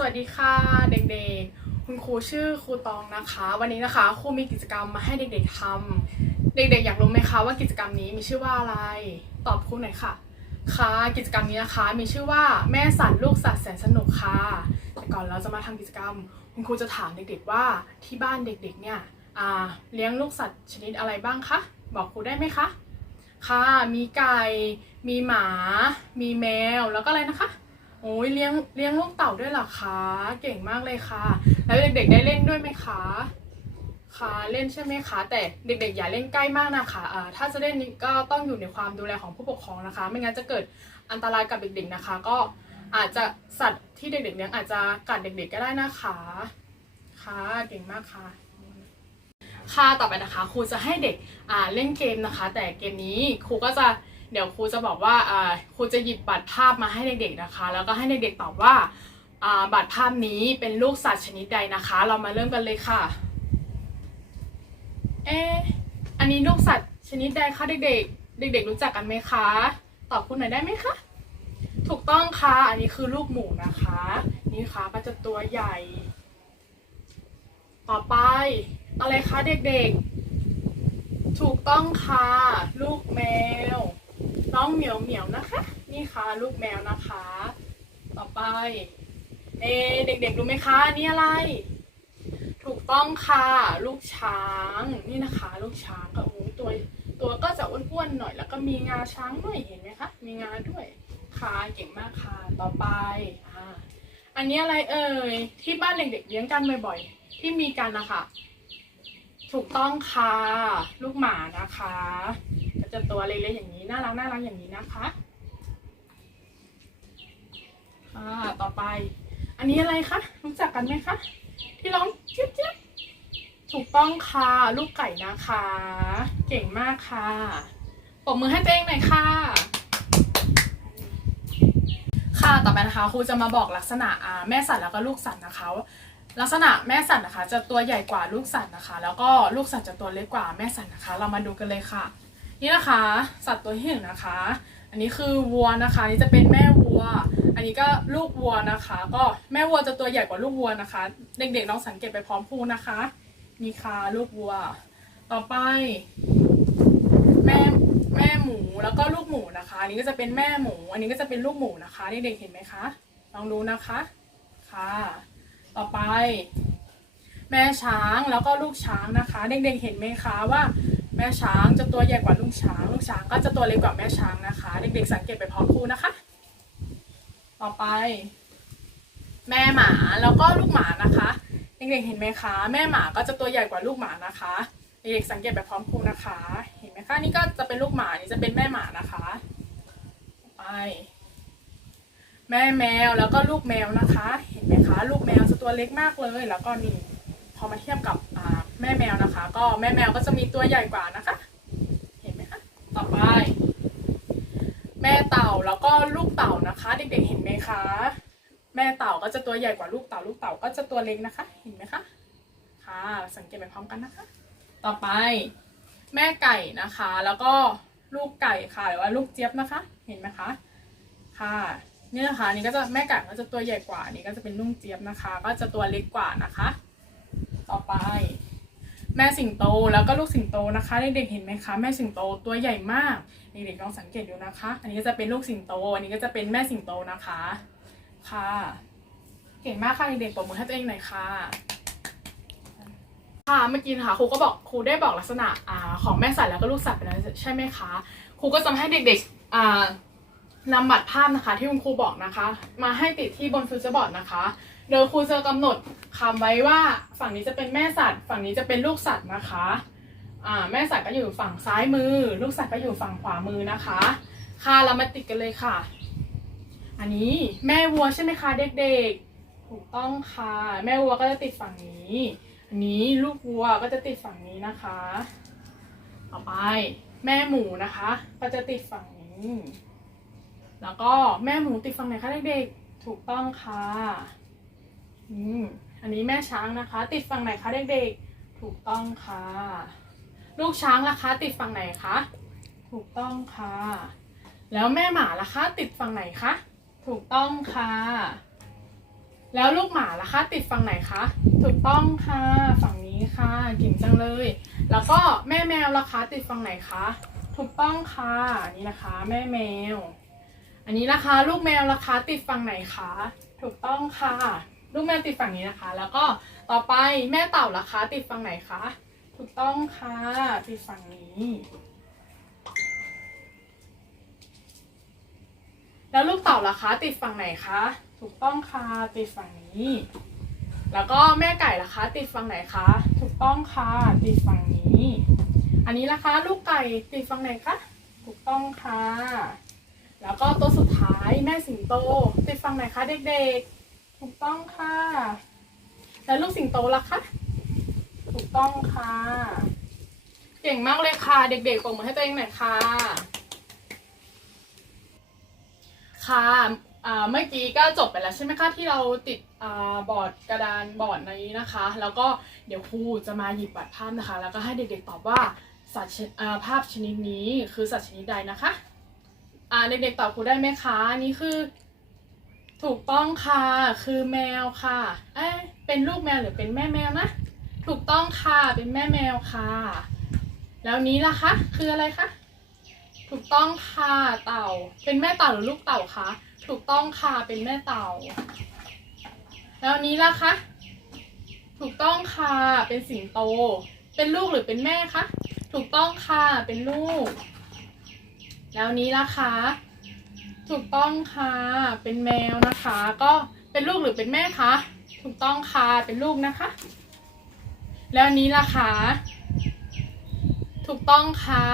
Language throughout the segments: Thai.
สวัสดีค่ะเด็กๆ คุณครูชื่อครูตองนะคะ วันนี้นะคะครูมีกิจกรรมมาให้เด็กๆทำเด็กๆ อยากรู้ไหมคะว่ากิจกรรมนี้มีชื่อว่าอะไร ตอบครูหน่อยค่ะ ค่ะกิจกรรมนี้นะคะมีชื่อว่าแม่สัตว์ลูกสัตว์แสนสนุกค่ะ แต่ก่อนเราจะมาทำกิจกรรม คุณครูจะถามเด็กๆว่าที่บ้านเด็กๆเนี่ยเลี้ยงลูกสัตว์ชนิดอะไรบ้างคะบอกครูได้ไหมคะค่ะมีไก่ มีหมา มีแมวแล้วก็อะไรนะคะ โอ้ยเลี้ยงเลี้ยงลูกเต่าด้วยเหรอคะเก่งมากเลยค่ะ แล้วเด็กๆได้เล่นด้วยไหมคะคะเล่นใช่ไหมคะแต่เด็กๆ อย่าเล่นใกล้มากนะคะอ่าถ้าจะเล่นนี่ก็ต้องอยู่ในความดูแลของผู้ปกครองนะคะ ไม่งั้นจะเกิดอันตรายกับเด็กๆนะคะ ก็อาจจะสัตว์ที่เด็กๆเลี้ยงอาจจะกัดเด็กๆก็ได้นะคะค่ะเก่งมากค่ะค่ะต่อไปนะคะ ครูจะให้เด็กเล่นเกมนะคะ แต่เกมนี้ครูก็จะ เดี๋ยวครูจะบอกว่าครูจะหยิบบัตรภาพมาให้เด็กๆนะคะ แล้วก็ให้เด็กๆตอบว่าบัตรภาพนี้เป็นลูกสัตว์ชนิดใดนะคะ เรามาเริ่มกันเลยค่ะ เอ๊ะอันนี้ลูกสัตว์ชนิดใดคะเด็กๆ เด็ก ๆ รู้จักกันไหมคะ ตอบคุณหน่อยได้ไหมคะ ถูกต้องค่ะ อันนี้คือลูกหมูนะคะ นี่ค่ะก็จะตัวใหญ่ ต่อไป อะไรคะเด็กๆ ถูกต้องค่ะ ลูกแมว องเหมียวเหมียวนะคะ นี่ค่ะลูกแมวนะคะ ต่อไปเอเด็กๆรู้ไหมคะ นี่อะไร ถูกต้องค่ะ ลูกช้างนี่นะคะ ลูกช้างก็โอ้ตัวตัวก็จะอ้วนๆหน่อย แล้วก็มีงาช้างหน่อยเห็นไหมคะมีงาด้วยค่ะเก่งมากค่ะต่อไปอ่าอันนี้อะไรเอ่ยที่บ้านเด็กๆเลี้ยงกันบ่อยๆที่มีกันนะคะถูกต้องค่ะ ลูกหมานะคะ จะตัวเล็กๆอย่างนี้น่ารักน่ารักอย่างนี้นะคะค่ะต่อไป อันนี้อะไรคะรู้จักกันไหมคะที่ร้องเจี๊ยบเจี๊ยบถูกต้องค่ะลูกไก่นะคะ เก่งมากค่ะปรบมือให้ตัวเองหน่อยค่ะ ค่ะต่อไปนะคะครูจะมาบอกลักษณะแม่สัตว์แล้วก็ลูกสัตว์นะคะลักษณะแม่สัตว์นะคะ จะตัวใหญ่กว่าลูกสัตว์นะคะ แล้วก็ลูกสัตว์จะตัวเล็กกว่าแม่สัตว์นะคะ เรามาดูกันเลยค่ะ นี่นะคะ สัตว์ตัวที่หนึ่งนะคะ อันนี้คือวัวนะคะนี่จะเป็นแม่วัว อันนี้ก็ลูกวัวนะคะ ก็แม่วัวจะตัวใหญ่กว่าลูกวัวนะคะ เด็กๆลองสังเกตไปพร้อมครูนะคะนี่ค่ะลูกวัว ต่อไป แม่แม่หมูแล้วก็ลูกหมูนะคะอันนี้ก็จะเป็นแม่หมู อันนี้ก็จะเป็นลูกหมูนะคะเด็กๆเห็นไหมคะลองดูนะคะค่ะ ต่อไป แม่ช้างแล้วก็ลูกช้างนะคะ เด็กๆเห็นไหมคะว่า แม่ช้างจะตัวใหญ่กว่าลูกช้าง ลูกช้างก็จะตัวเล็กกว่าแม่ช้างนะคะ เด็กๆสังเกตไปพร้อมครูนะคะ ต่อไป แม่หมาแล้วก็ลูกหมานะคะ เด็กๆเห็นไหมคะ แม่หมาก็จะตัวใหญ่กว่าลูกหมานะคะเด็กๆสังเกตไปพร้อมครูนะคะ เห็นไหมคะนี่ก็จะเป็นลูกหมานี่จะเป็นแม่หมานะคะต่อไปแม่แมวแล้วก็ลูกแมวนะคะ เห็นไหมคะ ลูกแมวจะตัวเล็กมากเลยแล้วก็นี่ พอมาเทียบกับแม่แมวนะคะ ก็แม่แมวก็จะมีตัวใหญ่กว่านะคะ เห็นไหมคะ ต่อไป แม่เต่าแล้วก็ลูกเต่านะคะ เด็กๆเห็นไหมคะ แม่เต่าก็จะตัวใหญ่กว่าลูกเต่าลูกเต่าก็จะตัวเล็กนะคะ เห็นไหมคะ ค่ะ สังเกตไปพร้อมกันนะคะ ต่อไป แม่ไก่นะคะ แล้วก็ลูกไก่ค่ะหรือว่าลูกเจี๊ยบนะคะ เห็นไหมคะ ค่ะนี่นะคะนี่ก็จะแม่ไก่ก็จะตัวใหญ่กว่านนี่ก็จะเป็นลูกเจี๊ยบนะคะ ก็จะตัวเล็กกว่านะคะ ต่อไป แม่สิงโตแล้วก็ลูกสิงโตนะคะเด็กๆเห็นไหมคะแม่สิงโตตัวใหญ่มากเด็กๆลองสังเกตดูนะคะ อันนี้ก็จะเป็นลูกสิงโต อันนี้ก็จะเป็นแม่สิงโตนะคะ ค่ะ เก่งมากค่ะเด็กๆปรบมือให้ตัวเองหน่อยค่ะค่ะเมื่อกี้นะคะครูก็บอกครูได้บอกลักษณะอ่าของแม่สัตว์แล้วก็ลูกสัตว์ไปแล้วใช่ไหมคะครูก็จะให้เด็กๆอ่านำบัตรภาพนะคะ ที่คุณครูบอกนะคะ มาให้ติดที่บนฟิวเจอร์บอร์ดนะคะ โดยครูจะกำหนดคำไว้ว่าฝั่งนี้จะเป็นแม่สัตว์ ฝั่งนี้จะเป็นลูกสัตว์นะคะอ่าแม่สัตว์ก็อยู่ฝั่งซ้ายมือ ลูกสัตว์ก็อยู่ฝั่งขวามือนะคะค่ะเรามาติดกันเลยค่ะ อันนี้แม่วัวใช่ไหมคะเด็กๆ ถูกต้องค่ะ แม่วัวก็จะติดฝั่งนี้ อันนี้ลูกวัวก็จะติดฝั่งนี้นะคะ ต่อไปแม่หมูนะคะ ก็จะติดฝั่งนี้ แล้วก็แม่หมูติดฝั่งไหนคะเด็กๆ ถูกต้องค่ะ อืมอันนี้แม่ช้างนะคะ ติดฝั่งไหนคะเด็กๆ ถูกต้องค่ะ ลูกช้างล่ะคะ ติดฝั่งไหนคะ ถูกต้องค่ะ แล้วแม่หมาล่ะคะ ติดฝั่งไหนคะ ถูกต้องค่ะ แล้วลูกหมาล่ะคะ ติดฝั่งไหนคะ ถูกต้องค่ะ ฝั่งนี้ค่ะเก่งจังเลย แล้วก็แม่แมวล่ะคะ ติดฝั่งไหนคะ ถูกต้องค่ะอันนี้นะคะ แม่แมว อันนี้นะคะ ลูกแมวล่ะคะ ติดฝั่งไหนคะ ถูกต้องค่ะ ลูกแมวติดฝั่งนี้นะคะ แล้วก็ต่อไปแม่เต่าล่ะคะ ติดฝั่งไหนคะ ถูกต้องค่ะ ติดฝั่งนี้ แล้วลูกเต่าล่ะคะ ติดฝั่งไหนคะ ถูกต้องค่ะ ติดฝั่งนี้ แล้วก็แม่ไก่ล่ะคะ ติดฝั่งไหนคะ ถูกต้องค่ะ ติดฝั่งนี้ อันนี้ล่ะคะ ลูกไก่ติดฝั่งไหนคะ ถูกต้องค่ะ แล้วก็ตัวสุดท้ายแม่สิงโต ติดฝั่งไหนคะเด็กๆ ถูกต้องค่ะ แล้วลูกสิงโตล่ะคะ ถูกต้องค่ะ เก่งมากเลยค่ะ เด็กๆปรบมือให้ตัวเองหน่อยค่ะ ค่ะเมื่อกี้ก็จบไปแล้วใช่ไหมคะที่เราติดอบอร์ดกระดานบอร์ดนี้นะคะ แล้วก็เดี๋ยวครูจะมาหยิบบัตรภาพนะคะ แล้วก็ให้เด็กๆตอบว่าสัตว์ภาพชนิดนี้คือสัตว์ชนิดใดนะคะเด็กๆตอบครูได้ไหมคะนี่คือ ถูกต้องค่ะ คือแมวค่ะ เอ๊ะเป็นลูกแมวหรือเป็นแม่แมวนะ ถูกต้องค่ะ เป็นแม่แมวค่ะ แล้วนี้ล่ะคะ คืออะไรคะ ถูกต้องค่ะ เต่า เป็นแม่เต่าหรือลูกเต่าคะ ถูกต้องค่ะ เป็นแม่เต่า แล้วนี้ล่ะคะ ถูกต้องค่ะ เป็นสิงโต เป็นลูกหรือเป็นแม่คะ ถูกต้องค่ะ เป็นลูก แล้วนี้ล่ะคะ ถูกต้องค่ะ เป็นแมวนะคะ ก็เป็นลูกหรือเป็นแม่คะ ถูกต้องค่ะ เป็นลูกนะคะ แล้วนนี้ล่ะคะถูกต้องค่ะ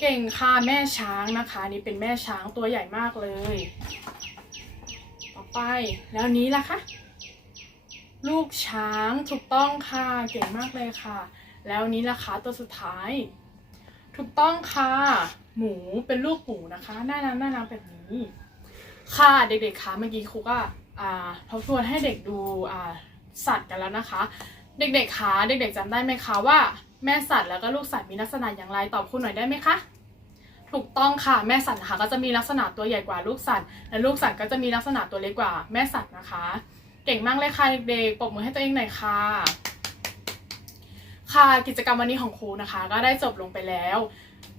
เก่งค่ะแม่ช้างนะคะ นี่เป็นแม่ช้างตัวใหญ่มากเลย ต่อไปแล้วนี้ล่ะคะลูกช้างถูกต้องค่ะเก่งมากเลยค่ะ แล้วนี้ล่ะคะตัวสุดท้าย ถูกต้องค่ะ หมูเป็นลูกหมูนะคะ หน่ารักน่ารักแบบนี้ค่ะเด็กๆคะเมื่อกี้ครูก็อ่าทบทวนให้เด็กดูสัตว์กันแล้วนะคะ เด็กๆคะเด็กๆจำได้ไหมคะว่า แม่สัตว์แล้วก็ลูกสัตว์มีลักษณะอย่างไรตอบครูหน่อยได้ไหมคะถูกต้องค่ะแม่สัตว์นะคะก็จะมีลักษณะตัวใหญ่กว่าลูกสัตว์และลูกสัตว์ก็จะมีลักษณะตัวเล็กกว่าแม่สัตว์นะคะ เก่งมากเลยค่ะเด็กๆปรบมือให้ตัวเองหน่อยค่ะค่ะกิจกรรมวันนี้ของครูนะคะ ก็ได้จบลงไปแล้ว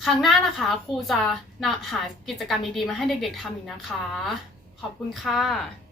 ครั้งหน้านะคะครูจะหากิจกรรมดีๆมาให้เด็กๆทำอีกนะคะ ขอบคุณค่ะ